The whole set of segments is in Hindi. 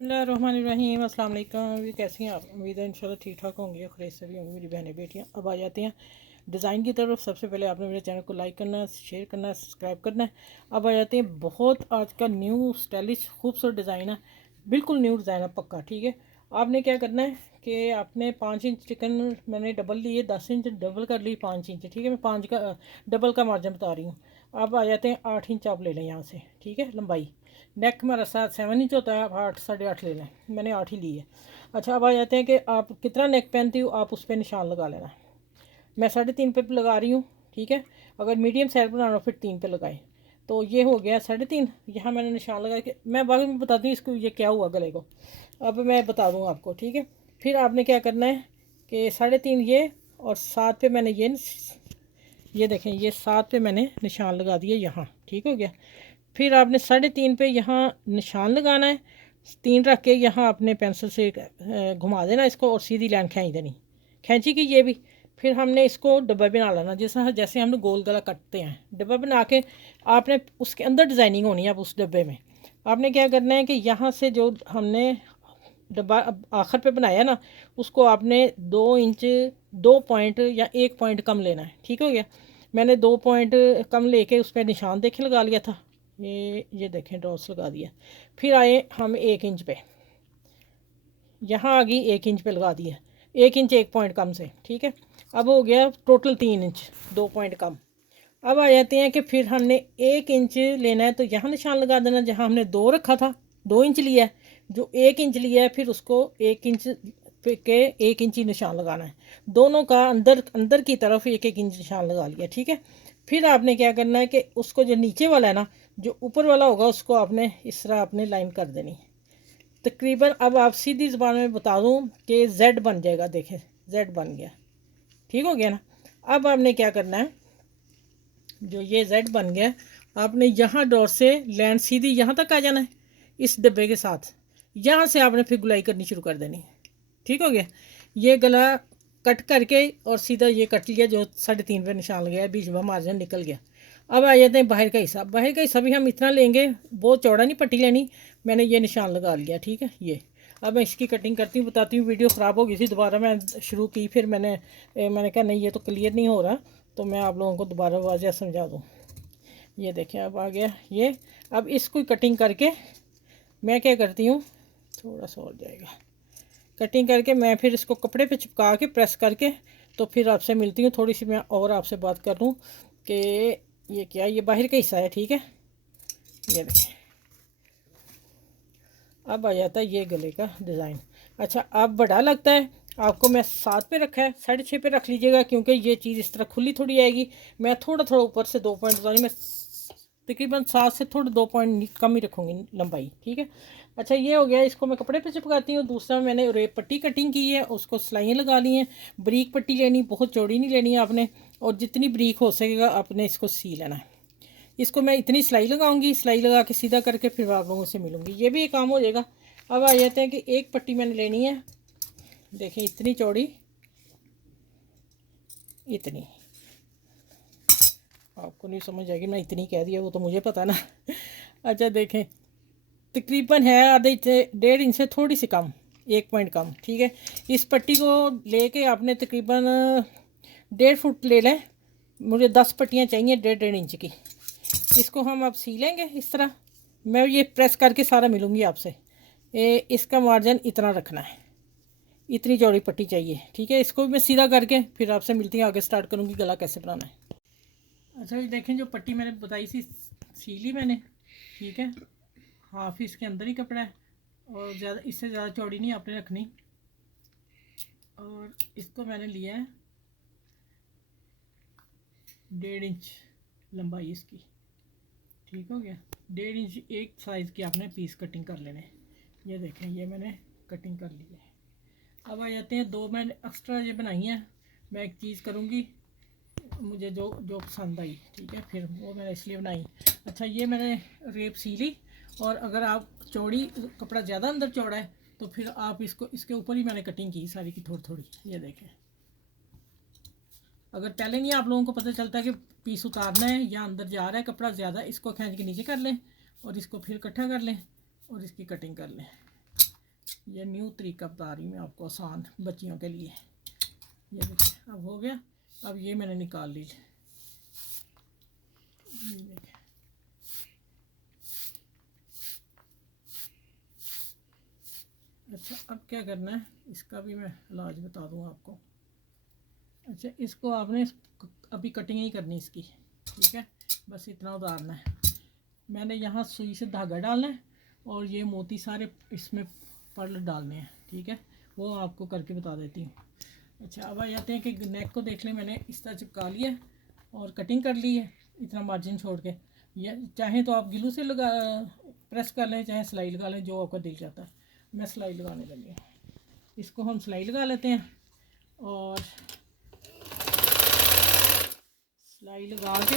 बिस्मिल्लाहिर्रहमानिर्रहीम। अस्सलाम वालेकुम। भी कैसी हैं आप? उम्मीद है इंशाल्लाह ठीक ठाक होंगे, खैरियत से भी होंगी मेरी बहनें बेटियां। अब आ जाते हैं डिज़ाइन की तरफ। सबसे पहले आपने मेरे चैनल को लाइक करना है, शेयर करना है, सब्सक्राइब करना है। अब आ जाते हैं बहुत आज का न्यू स्टाइलिश खूबसूरत डिज़ाइन है, बिल्कुल न्यू डिज़ाइन है पक्का। ठीक है, आपने क्या करना है कि आपने 5 इंच चिकन मैंने डबल लिए, 10 इंच डबल कर ली, 5 इंच। ठीक है, मैं 5 का डबल का मार्जिन बता रही हूँ। अब आ जाते हैं 8 इंच आप ले लें यहाँ से। ठीक है, लंबाई नेक हमारा 7 इंच होता है, आप 8 8.5 ले लें, मैंने 8 ही ली है। अच्छा, अब आ जाते हैं कि आप कितना नेक पहनती हो, आप उस पर निशान लगा लेना। मैं 3.5 पे लगा रही हूँ। ठीक है, अगर मीडियम साइज बनाना हो फिर 3 पे लगाएं। तो ये हो गया 3.5, यहाँ मैंने निशान लगा के मैं बाद में बताती हूँ इसको ये क्या हुआ गले को। अब मैं बता दूँ आपको। ठीक है, फिर आपने क्या करना है कि 3.5 ये और 7 पे मैंने ये देखें, ये 7 पे मैंने निशान लगा दिया यहाँ। ठीक हो गया। फिर आपने 3.5 पे यहाँ निशान लगाना है, 3 रख के यहाँ आपने पेंसिल से घुमा देना इसको और सीधी लाइन खींच देनी, खींची की ये भी। फिर हमने इसको डब्बा बना लेना, जैसा जैसे हमने गोल गला कटते हैं डब्बा बना के, आपने उसके अंदर डिज़ाइनिंग होनी है। अब उस डब्बे में आपने क्या करना है कि यहाँ से जो हमने डब्बा अब आखिर पे बनाया ना, उसको आपने 2 इंच 2 पॉइंट या 1 पॉइंट कम लेना है। ठीक हो गया, मैंने 2 पॉइंट कम लेके उस पर निशान देखे लगा लिया था। ये देखें डॉट्स लगा दिया। फिर आए हम 1 इंच पे, यहाँ आ गई 1 इंच पे लगा दिया, 1 इंच 1 पॉइंट कम से। ठीक है, अब हो गया टोटल 3 इंच 2 पॉइंट कम। अब आ जाते हैं कि फिर हमने 1 इंच लेना है, तो यहाँ निशान लगा देना जहाँ हमने 2 रखा था, 2 इंच लिया है। जो 1 इंच लिया है फिर उसको 1 इंच के 1 इंच ही निशान लगाना है। दोनों का अंदर अंदर की तरफ 1 1 इंच निशान लगा लिया। ठीक है, फिर आपने क्या करना है कि उसको जो नीचे वाला है ना, जो ऊपर वाला होगा उसको आपने इस तरह आपने लाइन कर देनी तकरीबन। अब आप सीधी ज़बान में बता दूँ कि जेड बन जाएगा। देखें, जेड बन गया। ठीक हो गया ना। अब आपने क्या करना है, जो ये जेड बन गया, आपने यहाँ डॉट से लाइन सीधी यहाँ तक आ जाना है इस डब्बे के साथ। यहाँ से आपने फिर गुलाई करनी शुरू कर देनी। ठीक हो गया, ये गला कट करके और सीधा ये कट लिया जो 3.5 पे निशान लग गया, बीच में मार्जिन निकल गया। अब आ जाते हैं बाहर का हिस्सा। बाहर का हिस्सा भी हम इतना लेंगे, बहुत चौड़ा नहीं पट्टी लेनी। मैंने ये निशान लगा लिया। ठीक है, ये अब मैं इसकी कटिंग करती हूँ, बताती हूँ। वीडियो ख़राब हो गई थी, दोबारा मैं शुरू की, फिर मैंने कहा नहीं ये तो क्लियर नहीं हो रहा, तो मैं आप लोगों को दोबारा वाज़ह समझा दूँ। ये देखें अब आ गया ये। अब इसको कटिंग करके मैं क्या करती हूँ, थोड़ा सा हो जाएगा, कटिंग करके मैं फिर इसको कपड़े पे चिपका के प्रेस करके, तो फिर आपसे मिलती हूँ। थोड़ी सी मैं और आपसे बात कर लूँ कि ये क्या, ये बाहर का हिस्सा है। ठीक है, ये देखिए अब आ जाता है ये गले का डिज़ाइन। अच्छा, अब बड़ा लगता है आपको, मैं 7 पे रखा है, 6.5 पे रख लीजिएगा क्योंकि ये चीज़ इस तरह खुली थोड़ी आएगी। मैं थोड़ा थोड़ा ऊपर से 2 पॉइंट बता रही, मैं तकरीबन 7 से थोड़े 2 पॉइंट कम ही रखूँगी लंबाई। ठीक है, अच्छा ये हो गया। इसको मैं कपड़े पे चिपकाती हूँ। दूसरा मैंने रेप पट्टी कटिंग की है, उसको सिलाइयाँ लगा ली हैं। ब्रीक पट्टी लेनी, बहुत चौड़ी नहीं लेनी है आपने, और जितनी ब्रीक हो सकेगा आपने इसको सी लेना है। इसको मैं इतनी सिलाई लगाऊंगी, सिलाई लगा के सीधा करके फिर आप लोगों से मिलूंगी, ये भी एक काम हो जाएगा। अब आ जाते हैं कि एक पट्टी मैंने लेनी है, देखें इतनी चौड़ी, इतनी। आपको नहीं समझ आएगी, मैं इतनी कह दिया, वो तो मुझे पता ना। अच्छा देखें, तकरीबन है आधे 1.5 इंच से थोड़ी सी कम, 1 पॉइंट कम। ठीक है, इस पट्टी को लेके आपने तकरीबन 1.5 फुट ले लें। मुझे 10 पट्टियाँ चाहिए 1.5 1.5 इंच की। इसको हम अब सी लेंगे इस तरह। मैं ये प्रेस करके सारा मिलूँगी आपसे। इसका मार्जिन इतना रखना है, इतनी चौड़ी पट्टी चाहिए। ठीक है, इसको भी मैं सीधा करके फिर आपसे मिलती हूँ, आगे स्टार्ट करूँगी गला कैसे बनाना है। अच्छा ये देखें, जो पट्टी मैंने बताई थी सी ली मैंने। ठीक है, हाफ इसके अंदर ही कपड़ा है और ज़्यादा इससे ज़्यादा चौड़ी नहीं आपने रखनी। और इसको मैंने लिया है 1.5 इंच लंबाई इसकी। ठीक हो गया, 1.5 इंच एक साइज़ की आपने पीस कटिंग कर लेने। ये देखें, ये मैंने कटिंग कर ली है। अब आ जाते हैं, 2 मैंने एक्स्ट्रा ये बनाई हैं। मैं एक चीज़ करूँगी मुझे जो जो पसंद आई, ठीक है, फिर वो मैंने इसलिए बनाई। अच्छा ये मैंने रेप सी ली, और अगर आप चौड़ी कपड़ा ज़्यादा अंदर चौड़ा है तो फिर आप इसको इसके ऊपर ही मैंने कटिंग की सारी की थोड़ी थोड़ी। ये देखें, अगर पहले नहीं आप लोगों को पता चलता कि पीस उतारना है या अंदर जा रहा है कपड़ा ज़्यादा, इसको खींच के नीचे कर लें और इसको फिर इकट्ठा कर लें और इसकी कटिंग कर लें। ये न्यू तरीका बता रही हूँ मैं आपको, आसान बच्चियों के लिए। ये देखिए अब हो गया। अब ये मैंने निकाल ली। ये देखिए अच्छा अब क्या करना है, इसका भी मैं इलाज बता दूँ आपको। अच्छा इसको आपने अभी कटिंग नहीं करनी इसकी, ठीक है, बस इतना उतारना है। मैंने यहाँ सुई से धागा डालना है और ये मोती सारे इसमें पर्ल डालने हैं, ठीक है, वो आपको करके बता देती हूँ। अच्छा अब आ जाते हैं कि नेक को देख लें, मैंने इस तरह चिपका लिया है और कटिंग कर ली है इतना मार्जिन छोड़ के। या चाहें तो आप ग्लू से लगा प्रेस कर लें, चाहे सिलाई लगा लें, जो आपका दिल चाहता है। मैं सिलाई लगाने लगी हूँ। इसको हम सिलाई लगा लेते हैं और सिलाई लगा के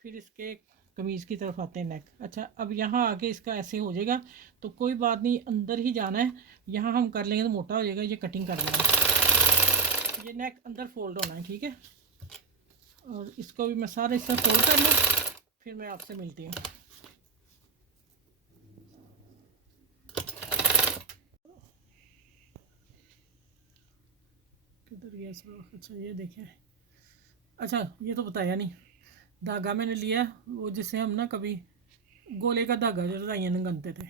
फिर इसके कमीज़ की तरफ आते हैं नेक। अच्छा अब यहाँ आके इसका ऐसे हो जाएगा तो कोई बात नहीं, अंदर ही जाना है। यहाँ हम कर लेंगे तो मोटा हो जाएगा, ये कटिंग कर लेंगे। ये नेक अंदर फोल्ड होना है, ठीक है। और इसको भी मैं सारा हिस्सा फोल्ड कर लूँ, फिर मैं आपसे मिलती हूँ। किधर गया सुराख? अच्छा ये देखें। अच्छा ये तो बताया नहीं, धागा मैंने लिया वो जिससे हम ना कभी गोले का धागा जो रजाइयाँ गनते थे,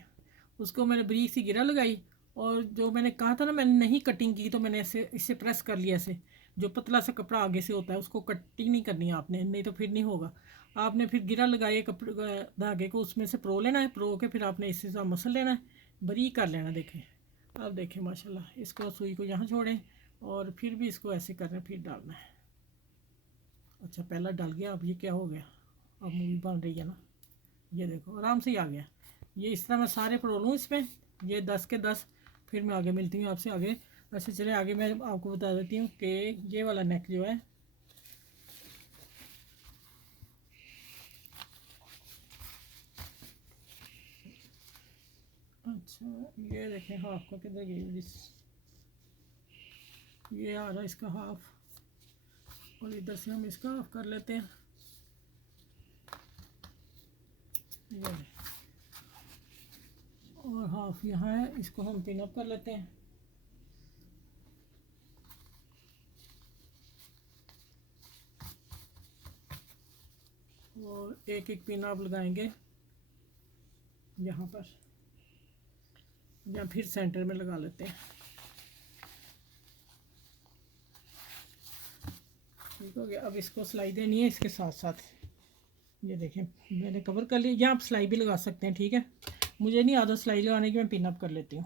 उसको मैंने बारीक सी गिरा लगाई। और जो मैंने कहा था ना मैंने नहीं कटिंग की, तो मैंने ऐसे इससे प्रेस कर लिया। ऐसे जो पतला सा कपड़ा आगे से होता है उसको कटिंग नहीं करनी है आपने, नहीं तो फिर नहीं होगा। आपने फिर गिरा लगाए कपड़े धागे को, उसमें से प्रो लेना है, प्रो के फिर आपने इससे साथ मसल लेना है, बारीक कर लेना। देखें अब देखें माशाल्लाह। इसको सुई को यहाँ छोड़ें और फिर भी इसको ऐसे करना, फिर डालना है। अच्छा पहला डल गया, अब ये क्या हो गया, अब मूवी बन रही है ना, ये देखो आराम से ही आ गया। ये इस तरह मैं सारे परो लूँ इसमें, ये 10 के 10। फिर मैं आगे मिलती हूँ आपसे आगे। अच्छा चले आगे मैं आपको बता देती हूँ कि ये वाला नेक जो है, अच्छा ये देखें हाफ का किधर गई, ये आ रहा है इसका हाफ, और इधर से हम इसका हाफ कर लेते हैं। ये और हाफ यहाँ है, इसको हम पिन अप कर लेते हैं। और एक एक पिन आप लगाएंगे यहाँ पर, या फिर सेंटर में लगा लेते हैं। ठीक हो गया। अब इसको सिलाई देनी है इसके साथ साथ। ये देखें मैंने कवर कर लिया, यहाँ आप सिलाई भी लगा सकते हैं, ठीक है। मुझे नहीं आदत सिलाई लगाने की, मैं पिन अप कर लेती हूँ।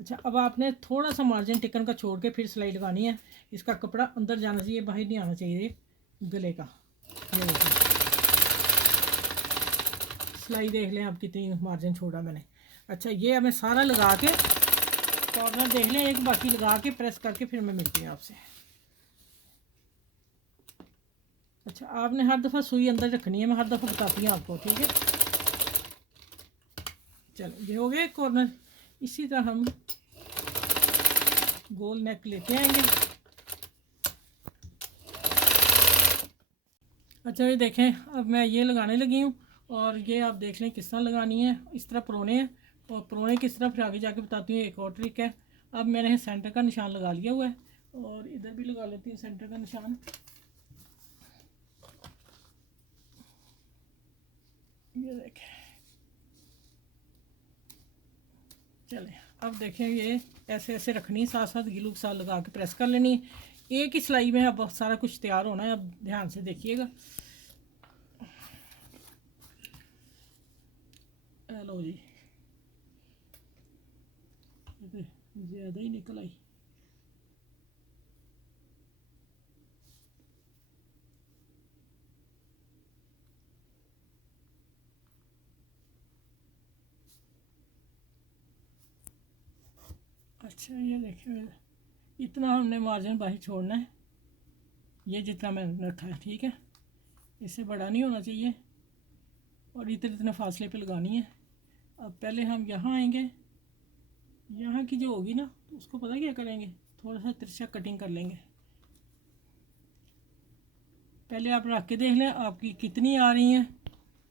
अच्छा अब आपने थोड़ा सा मार्जिन टिकन का छोड़ के फिर सिलाई लगानी है। इसका कपड़ा अंदर जाना चाहिए, बाहर नहीं आना चाहिए गले का। ये देखिए सिलाई देख लें आप कितनी मार्जिन छोड़ा मैंने। अच्छा ये हमें सारा लगा के कॉर्नर देख लें, एक बाकी लगा के प्रेस करके फिर मैं मिलती हूँ आपसे। अच्छा आपने हर दफ़ा सुई अंदर रखनी है, मैं हर दफ़ा बताती हूँ आपको, ठीक है। चलो ये हो गया कॉर्नर। इसी तरह हम गोल नेक लेते आएंगे। अच्छा ये देखें अब मैं ये लगाने लगी हूँ, और ये आप देख लें किस तरह लगानी है। इस तरह परोने हैं, और परोने किस तरह फिर आगे जाके बताती हूँ। एक और ट्रिक है। अब मैंने सेंटर का निशान लगा लिया हुआ है, और इधर भी लगा लेती हूँ सेंटर का निशान। ये देखें, चलें अब देखें ये ऐसे ऐसे रखनी, साथ साथ ग्लू के साथ लगा के प्रेस कर लेनी। एक ही सिलाई में अब सारा कुछ तैयार होना है। अब ध्यान से देखिएगा। लो जी, ज़्यादा ही निकल आई। अच्छा ये देखिए इतना हमने मार्जिन बाहर छोड़ना है, ये जितना मैंने रखा है, ठीक है। इससे बड़ा नहीं होना चाहिए, और इतने इतने फासले पे लगानी है। अब पहले हम यहाँ आएंगे, यहाँ की जो होगी ना तो उसको पता क्या करेंगे, थोड़ा सा तिरछा कटिंग कर लेंगे। पहले आप रख के देख लें आपकी कितनी आ रही हैं,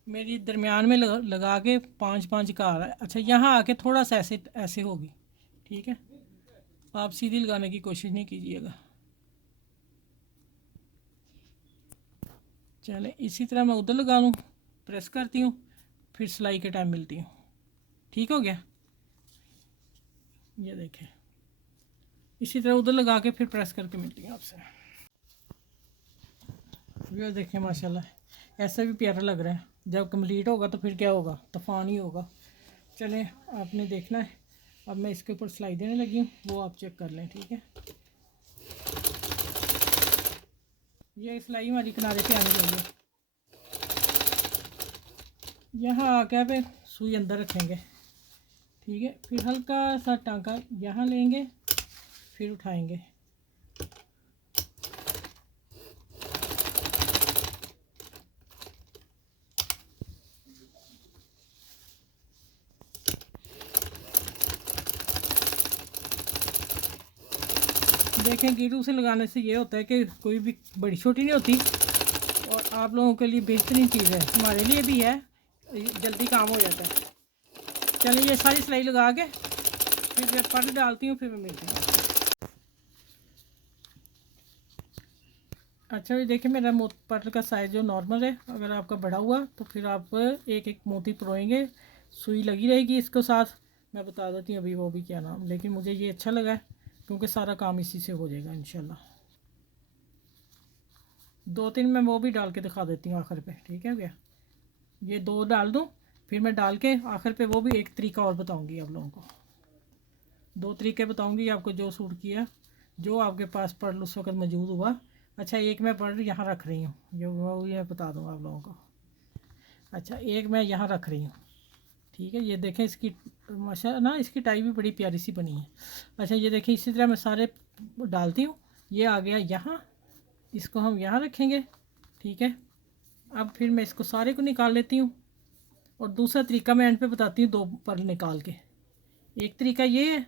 मेरी दरमियान में लगा के 5 5 का आ रहा है। अच्छा, यहाँ आके थोड़ा सा ऐसे ऐसे होगी, ठीक है। आप सीधी लगाने की कोशिश नहीं कीजिएगा। चले, इसी तरह मैं उधर लगा लूँ, प्रेस करती हूँ, फिर सिलाई के टाइम मिलती हूँ। ठीक हो गया, ये देखें। इसी तरह उधर लगा के फिर प्रेस करके मिलती हूँ आपसे। ये देखें, माशाल्लाह ऐसा भी प्यारा लग रहा है। जब कंप्लीट होगा तो फिर क्या होगा, तूफान ही होगा। चलें, आपने देखना है। अब मैं इसके ऊपर सिलाई देने लगी हूँ, वो आप चेक कर लें, ठीक है। ये सिलाई हमारी किनारे पे आनी चाहिए। यहाँ आके पे सुई अंदर रखेंगे, ठीक है। फिर हल्का सा टांका यहाँ लेंगे, फिर उठाएंगे। देखें, गिरू से लगाने से ये होता है कि कोई भी बड़ी छोटी नहीं होती, और आप लोगों के लिए बेहतरीन चीज़ है, हमारे लिए भी है, जल्दी काम हो जाता है। चलिए, ये सारी सिलाई लगा के फिर जब पर्ल डालती हूँ फिर मैं मिलती हूँ। अच्छा, ये देखिए, मेरा पर्ल का साइज़ जो नॉर्मल है, अगर आपका बड़ा हुआ तो फिर आप एक एक मोती परोएंगे, सुई लगी रहेगी इसको साथ। मैं बता देती हूँ अभी वो भी क्या नाम, लेकिन मुझे ये अच्छा लगा है क्योंकि सारा काम इसी से हो जाएगा इंशाल्लाह। 2 3 मैं वो भी डाल के दिखा देती हूँ आखिर पे, ठीक है क्या। ये 2 डाल दूँ, फिर मैं डाल के आखिर पे वो भी एक तरीका और बताऊँगी आप लोगों को। 2 तरीके बताऊँगी आपको, जो सूट किया, जो आपके पास पर्ल उस वक्त मौजूद हुआ। अच्छा, एक मैं पर्ल यहाँ रख रही हूँ, जो वो ये बता दूँ आप लोगों को। अच्छा, एक मैं यहाँ रख रही हूँ, ठीक है। ये देखें, इसकी माशा ना, इसकी टाई भी बड़ी प्यारी सी बनी है। अच्छा, ये देखें, इसी तरह मैं सारे डालती हूँ। ये आ गया यहाँ, इसको हम यहाँ रखेंगे, ठीक है। अब फिर मैं इसको सारे को निकाल लेती हूँ, और दूसरा तरीका मैं एंड पे बताती हूँ, 2 पर्ल निकाल के। एक तरीका ये है,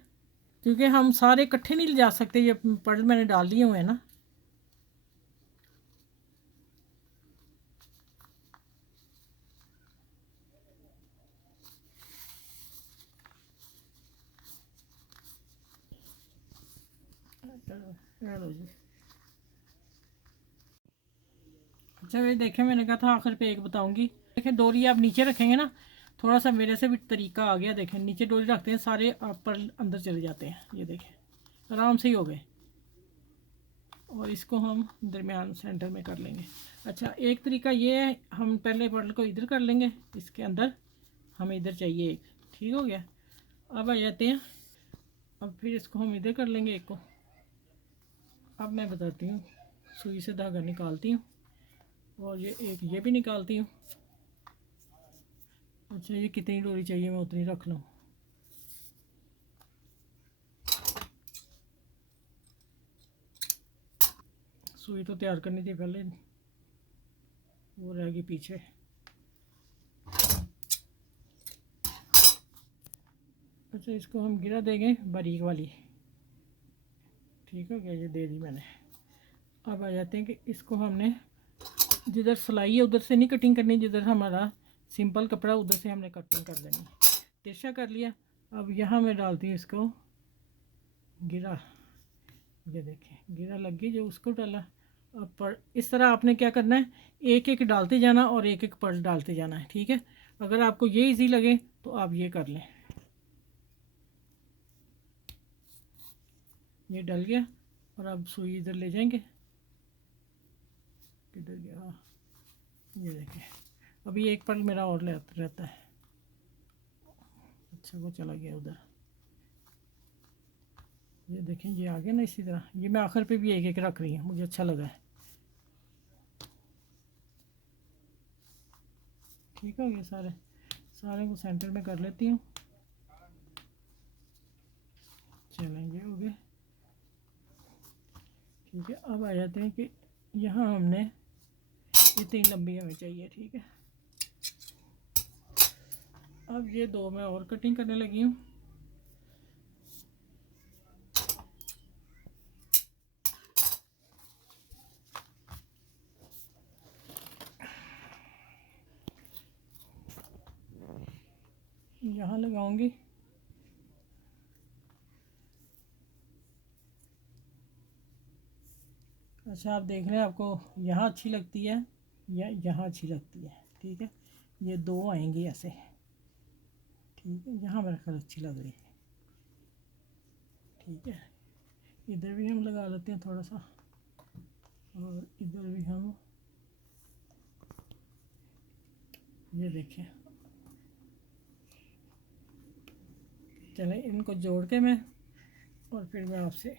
क्योंकि हम सारे इकट्ठे नहीं ले जा सकते, ये पर्ल मैंने डाल लिए हुए हैं ना। चलो जी। अच्छा, ये देखें, मैंने कहा था आखिर पे एक बताऊंगी। देखें, डोरी आप नीचे रखेंगे ना, थोड़ा सा मेरे से भी तरीका आ गया। देखें, नीचे डोरी रखते हैं, सारे आप पर अंदर चले जाते हैं। ये देखें, आराम से ही हो गए, और इसको हम दरमियान सेंटर में कर लेंगे। अच्छा, एक तरीका ये है, हम पहले पर्ल को इधर कर लेंगे, इसके अंदर हमें इधर चाहिए एक, ठीक हो गया। अब आ जाते हैं, अब फिर इसको हम इधर कर लेंगे एक को। अब मैं बताती हूँ, सुई से धागा निकालती हूँ, और ये एक ये भी निकालती हूँ। अच्छा, ये कितनी डोरी चाहिए मैं उतनी रख लूँ। सुई तो तैयार करनी थी पहले, वो रह गई पीछे। अच्छा, इसको हम गिरा देंगे बारीक वाली, ठीक है क्या। ये दे दी मैंने। अब आ जाते हैं कि इसको हमने जिधर सिलाई है उधर से नहीं कटिंग करनी, जिधर हमारा सिंपल कपड़ा उधर से हमने कटिंग कर देनी। तिरछा कर लिया। अब यहाँ मैं डालती हूँ इसको गिरा। ये देखें, गिरा लग गई, जो उसको डाला। अब पर इस तरह आपने क्या करना है, एक एक डालते जाना और एक एक पर्ल डालते जाना है, ठीक है। अगर आपको ये इजी लगे तो आप ये कर लें। ये डल गया, और अब सुई इधर ले जाएंगे। किधर गया, हाँ, ये देखें, अभी एक पर्ल मेरा और रहता है। अच्छा, वो चला गया उधर। ये देखें, ये आ गया ना। इसी तरह ये मैं आखिर पे भी एक एक रख रही हूँ, मुझे अच्छा लगा है। ठीक है, ये सारे को सेंटर में कर लेती हूँ। चलें, ये हो गए, ठीक है। अब आ जाते हैं कि यहाँ हमने इतनी लंबी हमें चाहिए, ठीक है। अब ये 2 मैं और कटिंग करने लगी हूँ। यहाँ लगाऊंगी। अच्छा आप देख रहे हैं, आपको यहाँ अच्छी लगती है या यहाँ अच्छी लगती है? ठीक है, ये दो आएंगी ऐसे। ठीक है, यहाँ मेरे ख्याल अच्छी लग रही है। ठीक है, इधर भी हम लगा लेते हैं थोड़ा सा, और इधर भी हम, ये देखिए। चलें इनको जोड़ के मैं, और फिर मैं आपसे,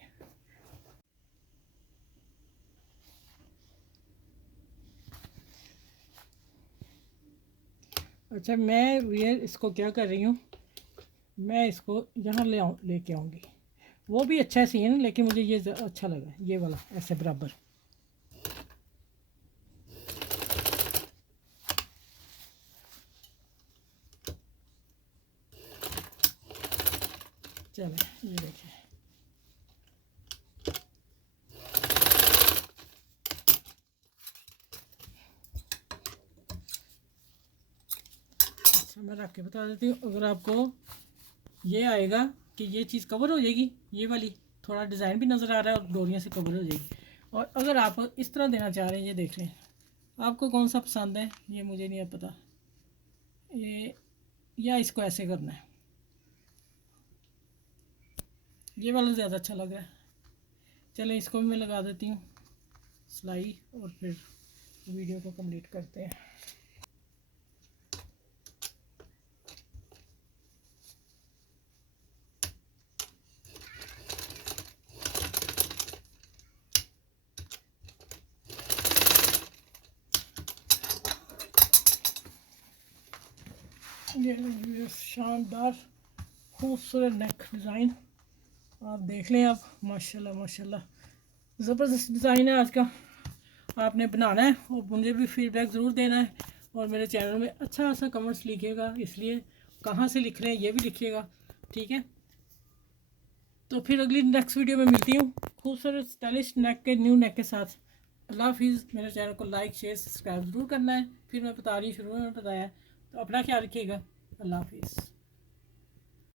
अच्छा मैं ये इसको क्या कर रही हूँ, मैं इसको यहाँ लेके आऊँगी। वो भी अच्छा है सीन, लेकिन मुझे ये अच्छा लगा, ये वाला ऐसे बराबर। चलें ये देखिए। अच्छा मैं रख के बता देती हूँ, अगर आपको ये आएगा कि ये चीज़ कवर हो जाएगी, ये वाली थोड़ा डिज़ाइन भी नज़र आ रहा है और डोरियों से कवर हो जाएगी। और अगर आप इस तरह देना चाह रहे हैं, ये देख लें आपको कौन सा पसंद है, ये मुझे नहीं पता, ये या इसको ऐसे करना है, ये वाला ज़्यादा अच्छा लग रहा है। चलें इसको भी मैं लगा देती हूँ सिलाई, और फिर वीडियो को कंप्लीट करते हैं। ये शानदार खूबसूरत नेक डिज़ाइन आप देख लें। आप माशाल्लाह माशाल्लाह ज़बरदस्त डिज़ाइन है आज का। आपने बनाना है और मुझे भी फीडबैक ज़रूर देना है, और मेरे चैनल में अच्छा सा कमेंट्स लिखिएगा, इसलिए कहाँ से लिख रहे हैं ये भी लिखिएगा। ठीक है, तो फिर अगली नेक्स्ट वीडियो में मिलती हूँ खूबसूरत स्टाइलिश नेक के न्यू नेक के साथ। अल्लाह हाफिज़। मेरे चैनल को लाइक शेयर सब्सक्राइब ज़रूर करना है। फिर मैं बता रही शुरू में बताया, तो अपना ख्याल रखिएगा। अल्लाह हाफिज़।